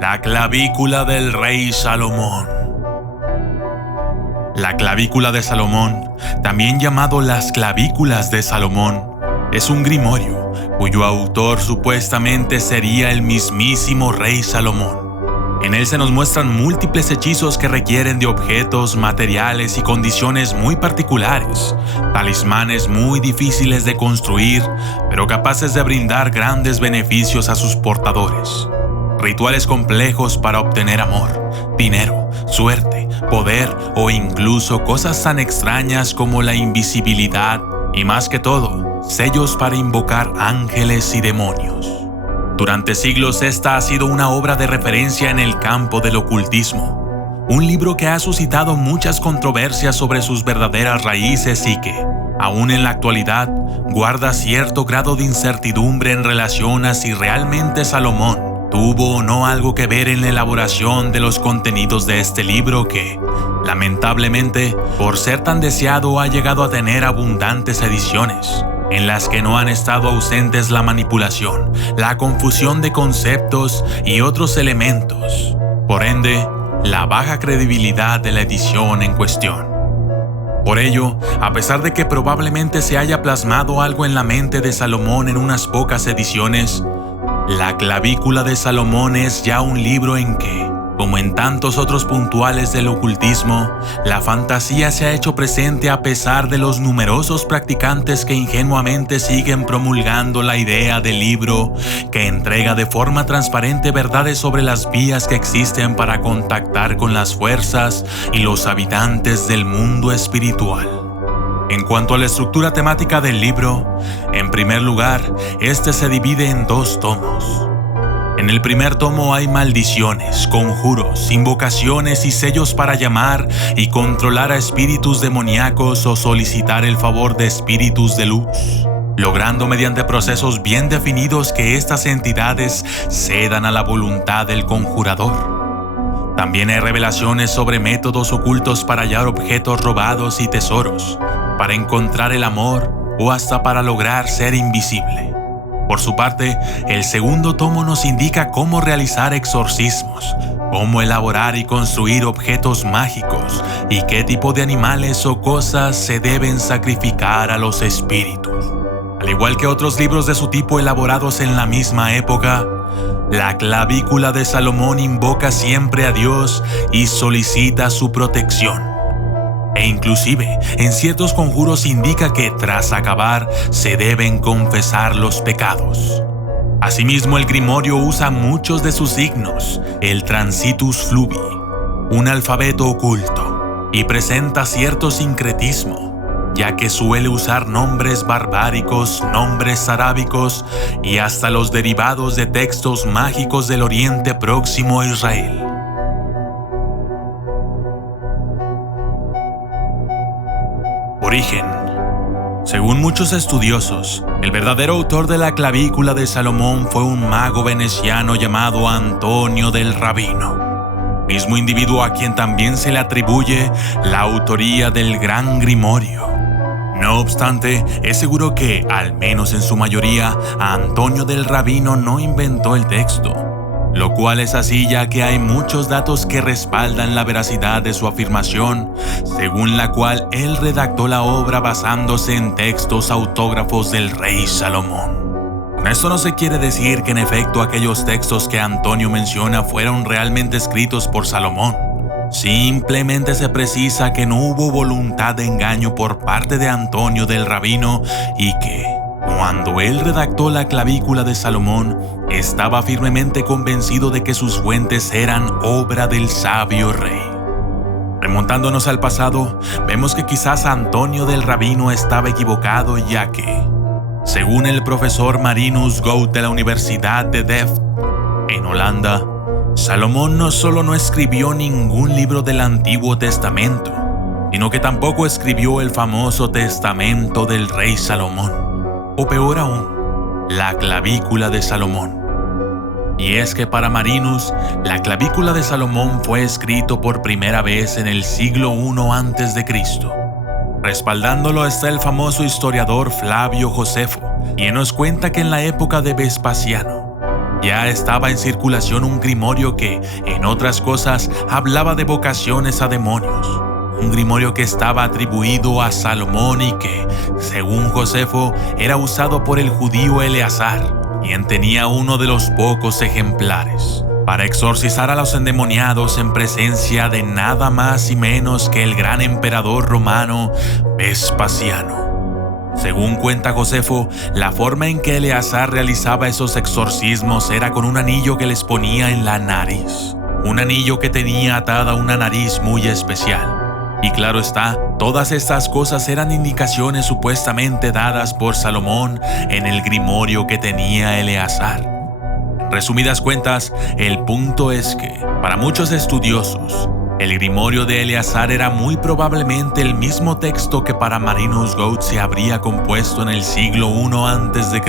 La clavícula del rey Salomón. La clavícula de Salomón, también llamado las clavículas de Salomón, es un grimorio cuyo autor supuestamente sería el mismísimo rey Salomón. En él se nos muestran múltiples hechizos que requieren de objetos, materiales y condiciones muy particulares, talismanes muy difíciles de construir, pero capaces de brindar grandes beneficios a sus portadores. Rituales complejos para obtener amor, dinero, suerte, poder o incluso cosas tan extrañas como la invisibilidad y, más que todo, sellos para invocar ángeles y demonios. Durante siglos esta ha sido una obra de referencia en el campo del ocultismo, un libro que ha suscitado muchas controversias sobre sus verdaderas raíces y que, aún en la actualidad, guarda cierto grado de incertidumbre en relación a si realmente Salomón tuvo o no algo que ver en la elaboración de los contenidos de este libro que, lamentablemente, por ser tan deseado ha llegado a tener abundantes ediciones, en las que no han estado ausentes la manipulación, la confusión de conceptos y otros elementos, por ende, la baja credibilidad de la edición en cuestión. Por ello, a pesar de que probablemente se haya plasmado algo en la mente de Salomón en unas pocas ediciones, La clavícula de Salomón es ya un libro en que, como en tantos otros puntuales del ocultismo, la fantasía se ha hecho presente a pesar de los numerosos practicantes que ingenuamente siguen promulgando la idea del libro que entrega de forma transparente verdades sobre las vías que existen para contactar con las fuerzas y los habitantes del mundo espiritual. En cuanto a la estructura temática del libro, en primer lugar, este se divide en 2 tomos. En el primer tomo hay maldiciones, conjuros, invocaciones y sellos para llamar y controlar a espíritus demoníacos o solicitar el favor de espíritus de luz, logrando mediante procesos bien definidos que estas entidades cedan a la voluntad del conjurador. También hay revelaciones sobre métodos ocultos para hallar objetos robados y tesoros, para encontrar el amor o hasta para lograr ser invisible. Por su parte, el segundo tomo nos indica cómo realizar exorcismos, cómo elaborar y construir objetos mágicos y qué tipo de animales o cosas se deben sacrificar a los espíritus. Al igual que otros libros de su tipo elaborados en la misma época, la clavícula de Salomón invoca siempre a Dios y solicita su protección. E inclusive, en ciertos conjuros indica que tras acabar se deben confesar los pecados. Asimismo, el grimorio usa muchos de sus signos, el transitus fluvi, un alfabeto oculto, y presenta cierto sincretismo, ya que suele usar nombres barbáricos, nombres arábicos y hasta los derivados de textos mágicos del Oriente Próximo a Israel. Origen. Según muchos estudiosos, el verdadero autor de la clavícula de Salomón fue un mago veneciano llamado Antonio del Rabino, mismo individuo a quien también se le atribuye la autoría del Gran Grimorio. No obstante, es seguro que, al menos en su mayoría, Antonio del Rabino no inventó el texto, lo cual es así ya que hay muchos datos que respaldan la veracidad de su afirmación, según la cual él redactó la obra basándose en textos autógrafos del rey Salomón. Con esto no se quiere decir que en efecto aquellos textos que Antonio menciona fueron realmente escritos por Salomón. Simplemente se precisa que no hubo voluntad de engaño por parte de Antonio del Rabino y que, cuando él redactó la clavícula de Salomón, estaba firmemente convencido de que sus fuentes eran obra del sabio rey. Remontándonos al pasado, vemos que quizás Antonio del Rabino estaba equivocado ya que, según el profesor Marinus Gout de la Universidad de Delft, en Holanda, Salomón no solo no escribió ningún libro del Antiguo Testamento, sino que tampoco escribió el famoso Testamento del rey Salomón, o peor aún, la clavícula de Salomón. Y es que para Marinus, la clavícula de Salomón fue escrito por primera vez en el siglo I a.C. Respaldándolo está el famoso historiador Flavio Josefo, quien nos cuenta que en la época de Vespasiano, Ya estaba en circulación un grimorio que, en otras cosas, hablaba de vocaciones a demonios. Un grimorio que estaba atribuido a Salomón y que, según Josefo, era usado por el judío Eleazar, quien tenía uno de los pocos ejemplares, para exorcizar a los endemoniados en presencia de nada más y menos que el gran emperador romano Vespasiano. Según cuenta Josefo, la forma en que Eleazar realizaba esos exorcismos era con un anillo que les ponía en la nariz. Un anillo que tenía atada una nariz muy especial. Y claro está, todas estas cosas eran indicaciones supuestamente dadas por Salomón en el grimorio que tenía Eleazar. En resumidas cuentas, el punto es que, para muchos estudiosos, el grimorio de Eleazar era muy probablemente el mismo texto que para Marinus Goetz se habría compuesto en el siglo I a.C.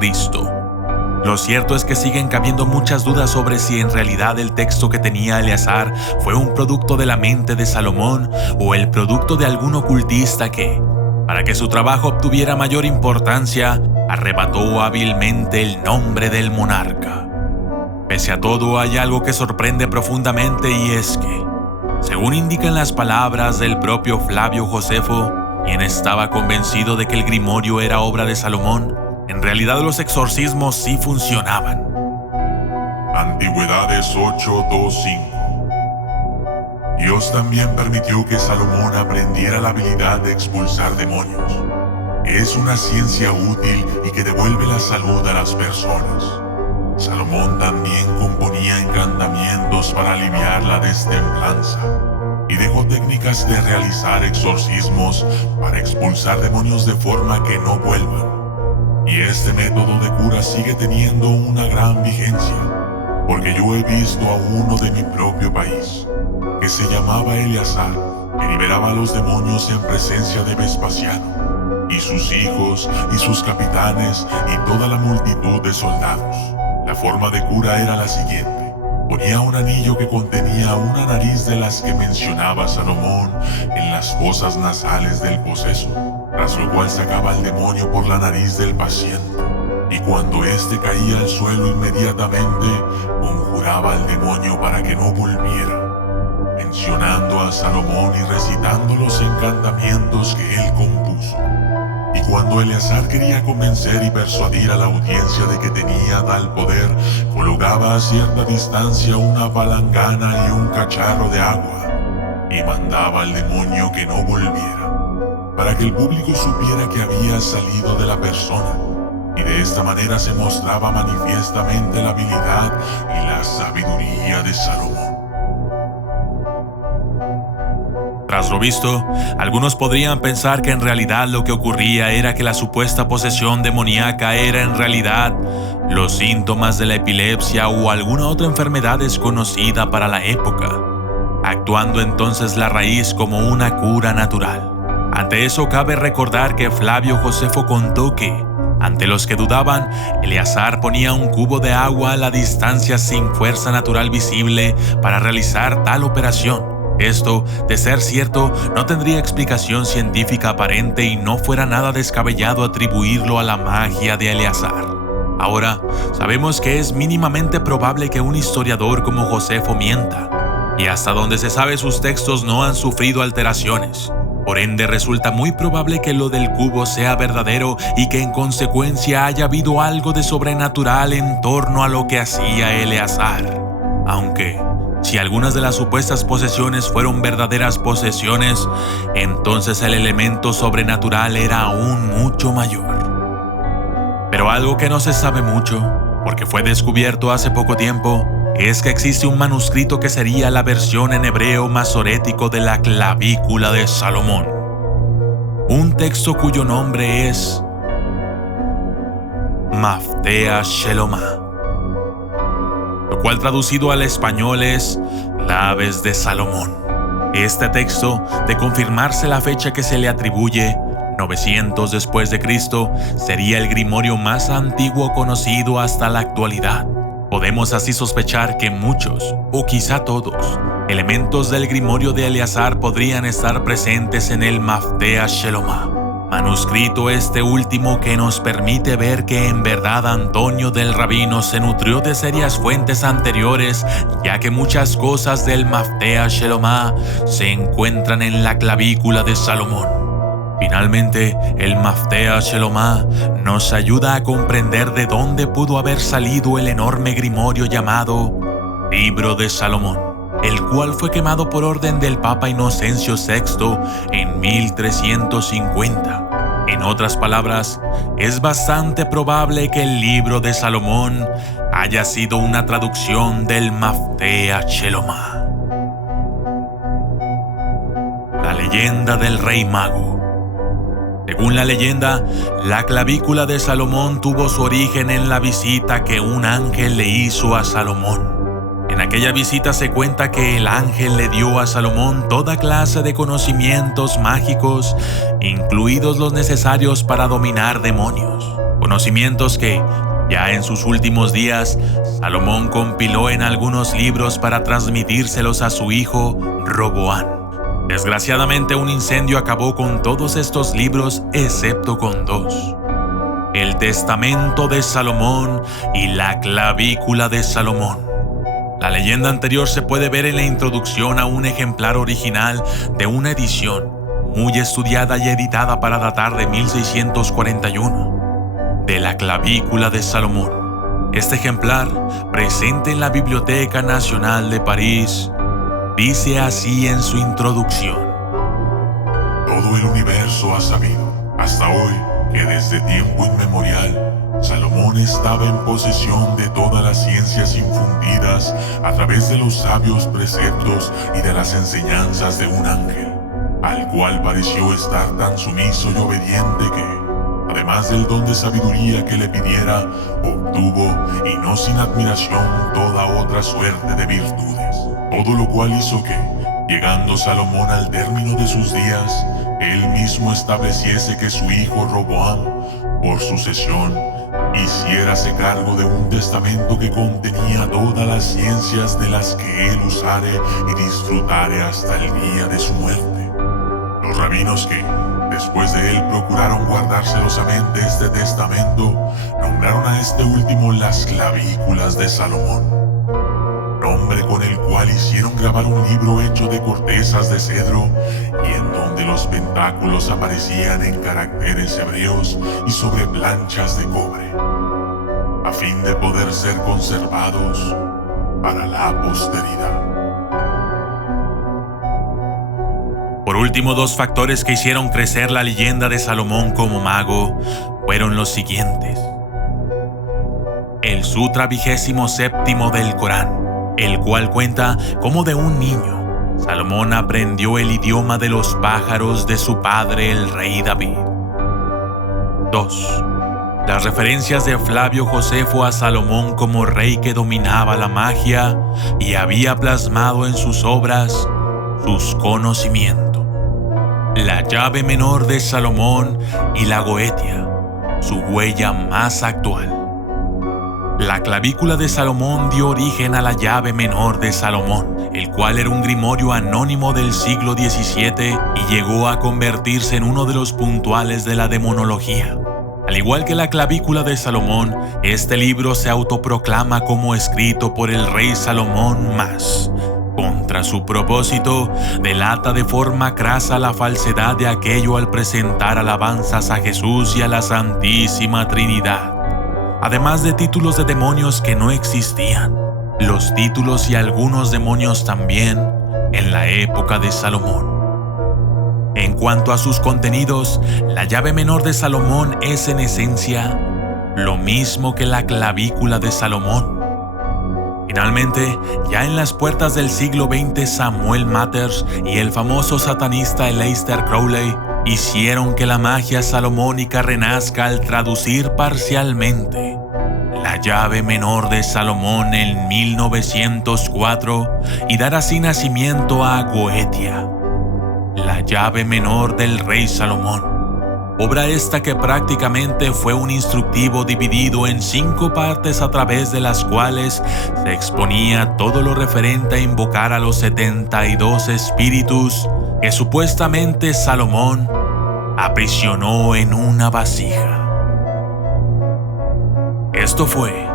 Lo cierto es que siguen cabiendo muchas dudas sobre si en realidad el texto que tenía Eleazar fue un producto de la mente de Salomón o el producto de algún ocultista que, para que su trabajo obtuviera mayor importancia, arrebató hábilmente el nombre del monarca. Pese a todo, hay algo que sorprende profundamente y es que, según indican las palabras del propio Flavio Josefo, quien estaba convencido de que el grimorio era obra de Salomón, en realidad los exorcismos sí funcionaban. Antigüedades 8:2-5. Dios también permitió que Salomón aprendiera la habilidad de expulsar demonios. Es una ciencia útil y que devuelve la salud a las personas. Salomón también componía encantamientos para aliviar la destemplanza y dejó técnicas de realizar exorcismos para expulsar demonios de forma que no vuelvan. Y este método de cura sigue teniendo una gran vigencia, porque yo he visto a uno de mi propio país, que se llamaba Eleazar, que liberaba a los demonios en presencia de Vespasiano, y sus hijos, y sus capitanes, y toda la multitud de soldados. La forma de cura era la siguiente: ponía un anillo que contenía una nariz de las que mencionaba Salomón en las fosas nasales del poseso, tras lo cual sacaba al demonio por la nariz del paciente, y cuando éste caía al suelo inmediatamente, conjuraba al demonio para que no volviera, mencionando a Salomón y recitando los encantamientos que él compuso. Y cuando Eleazar quería convencer y persuadir a la audiencia de que tenía tal poder, colocaba a cierta distancia una palangana y un cacharro de agua, y mandaba al demonio que no volviera, para que el público supiera que había salido de la persona, y de esta manera se mostraba manifiestamente la habilidad y la sabiduría de Salomón. Tras lo visto, algunos podrían pensar que en realidad lo que ocurría era que la supuesta posesión demoníaca era en realidad los síntomas de la epilepsia o alguna otra enfermedad desconocida para la época, actuando entonces la raíz como una cura natural. Ante eso cabe recordar que Flavio Josefo contó que, ante los que dudaban, Eleazar ponía un cubo de agua a la distancia sin fuerza natural visible para realizar tal operación. Esto, de ser cierto, no tendría explicación científica aparente y no fuera nada descabellado atribuirlo a la magia de Eleazar. Ahora, sabemos que es mínimamente probable que un historiador como Josefo mienta, y hasta donde se sabe sus textos no han sufrido alteraciones. Por ende, resulta muy probable que lo del cubo sea verdadero y que en consecuencia haya habido algo de sobrenatural en torno a lo que hacía Eleazar. Aunque, si algunas de las supuestas posesiones fueron verdaderas posesiones, entonces el elemento sobrenatural era aún mucho mayor. Pero algo que no se sabe mucho, porque fue descubierto hace poco tiempo, es que existe un manuscrito que sería la versión en hebreo masorético de la clavícula de Salomón. Un texto cuyo nombre es Maftea Shelomá, lo cual traducido al español es Claves de Salomón. Este texto, de confirmarse la fecha que se le atribuye, 900 después de Cristo, sería el grimorio más antiguo conocido hasta la actualidad. Podemos así sospechar que muchos, o quizá todos, elementos del grimorio de Eleazar podrían estar presentes en el Maftea Shelomá. manuscrito este último que nos permite ver que en verdad Antonio del Rabino se nutrió de serias fuentes anteriores, ya que muchas cosas del Maftea Shelomá se encuentran en la clavícula de Salomón. Finalmente, el Maftea Shelomá nos ayuda a comprender de dónde pudo haber salido el enorme grimorio llamado Libro de Salomón, el cual fue quemado por orden del Papa Inocencio VI en 1350. En otras palabras, es bastante probable que el Libro de Salomón haya sido una traducción del Maftea Shelomá. La leyenda del Rey Mago. Según la leyenda, la clavícula de Salomón tuvo su origen en la visita que un ángel le hizo a Salomón. En aquella visita se cuenta que el ángel le dio a Salomón toda clase de conocimientos mágicos, incluidos los necesarios para dominar demonios. Conocimientos que, ya en sus últimos días, Salomón compiló en algunos libros para transmitírselos a su hijo Roboam. Desgraciadamente, un incendio acabó con todos estos libros excepto con dos: el Testamento de Salomón y la Clavícula de Salomón. La leyenda anterior se puede ver en la introducción a un ejemplar original de una edición muy estudiada y editada para datar de 1641 de la Clavícula de Salomón. Este ejemplar, presente en la Biblioteca Nacional de París, dice así en su introducción: todo el universo ha sabido, hasta hoy, que desde tiempo inmemorial, Salomón estaba en posesión de todas las ciencias infundidas a través de los sabios preceptos y de las enseñanzas de un ángel, al cual pareció estar tan sumiso y obediente que, además del don de sabiduría que le pidiera, obtuvo, y no sin admiración, toda otra suerte de virtudes. Todo lo cual hizo que, llegando Salomón al término de sus días, él mismo estableciese que su hijo Roboam, por sucesión, hiciérase cargo de un testamento que contenía todas las ciencias de las que él usare y disfrutare hasta el día de su muerte. Los rabinos que, después de él, procuraron guardar celosamente este testamento, nombraron a este último las Clavículas de Salomón, nombre con el cual hicieron grabar un libro hecho de cortezas de cedro y en donde los pentáculos aparecían en caracteres hebreos y sobre planchas de cobre, a fin de poder ser conservados para la posteridad. Por último, dos factores que hicieron crecer la leyenda de Salomón como mago fueron los siguientes: el Sutra 27 del Corán, el cual cuenta cómo de un niño Salomón aprendió el idioma de los pájaros de su padre, el rey David. 2. Las referencias de Flavio Josefo a Salomón como rey que dominaba la magia y había plasmado en sus obras sus conocimientos. La llave menor de Salomón y la Goetia, su huella más actual. La clavícula de Salomón dio origen a la llave menor de Salomón, el cual era un grimorio anónimo del siglo XVII y llegó a convertirse en uno de los puntuales de la demonología. Al igual que la clavícula de Salomón, este libro se autoproclama como escrito por el rey Salomón, mas, contra su propósito, delata de forma crasa la falsedad de aquello al presentar alabanzas a Jesús y a la Santísima Trinidad, además de títulos de demonios que no existían, los títulos y algunos demonios también en la época de Salomón. En cuanto a sus contenidos, la llave menor de Salomón es en esencia lo mismo que la clavícula de Salomón. Finalmente, ya en las puertas del siglo XX, Samuel Mathers y el famoso satanista Aleister Crowley hicieron que la magia salomónica renazca al traducir parcialmente la llave menor de Salomón en 1904 y dar así nacimiento a Goetia, la llave menor del rey Salomón. Obra esta que prácticamente fue un instructivo dividido en 5 partes a través de las cuales se exponía todo lo referente a invocar a los 72 espíritus que supuestamente Salomón aprisionó en una vasija. Esto fue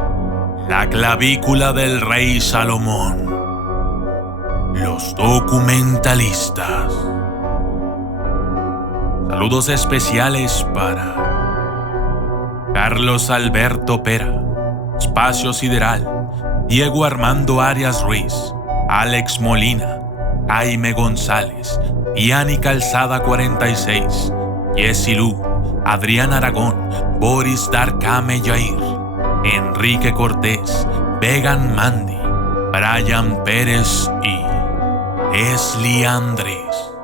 la clavícula del rey Salomón. Los documentalistas. Saludos especiales para Carlos Alberto Pera, Espacio Sideral, Diego Armando Arias Ruiz, Alex Molina, Jaime González, Diani Calzada 46, Jessy Lu, Adrián Aragón, Boris Darkame Yair, Enrique Cortés, Vegan Mandy, Brian Pérez y Leslie Andrés.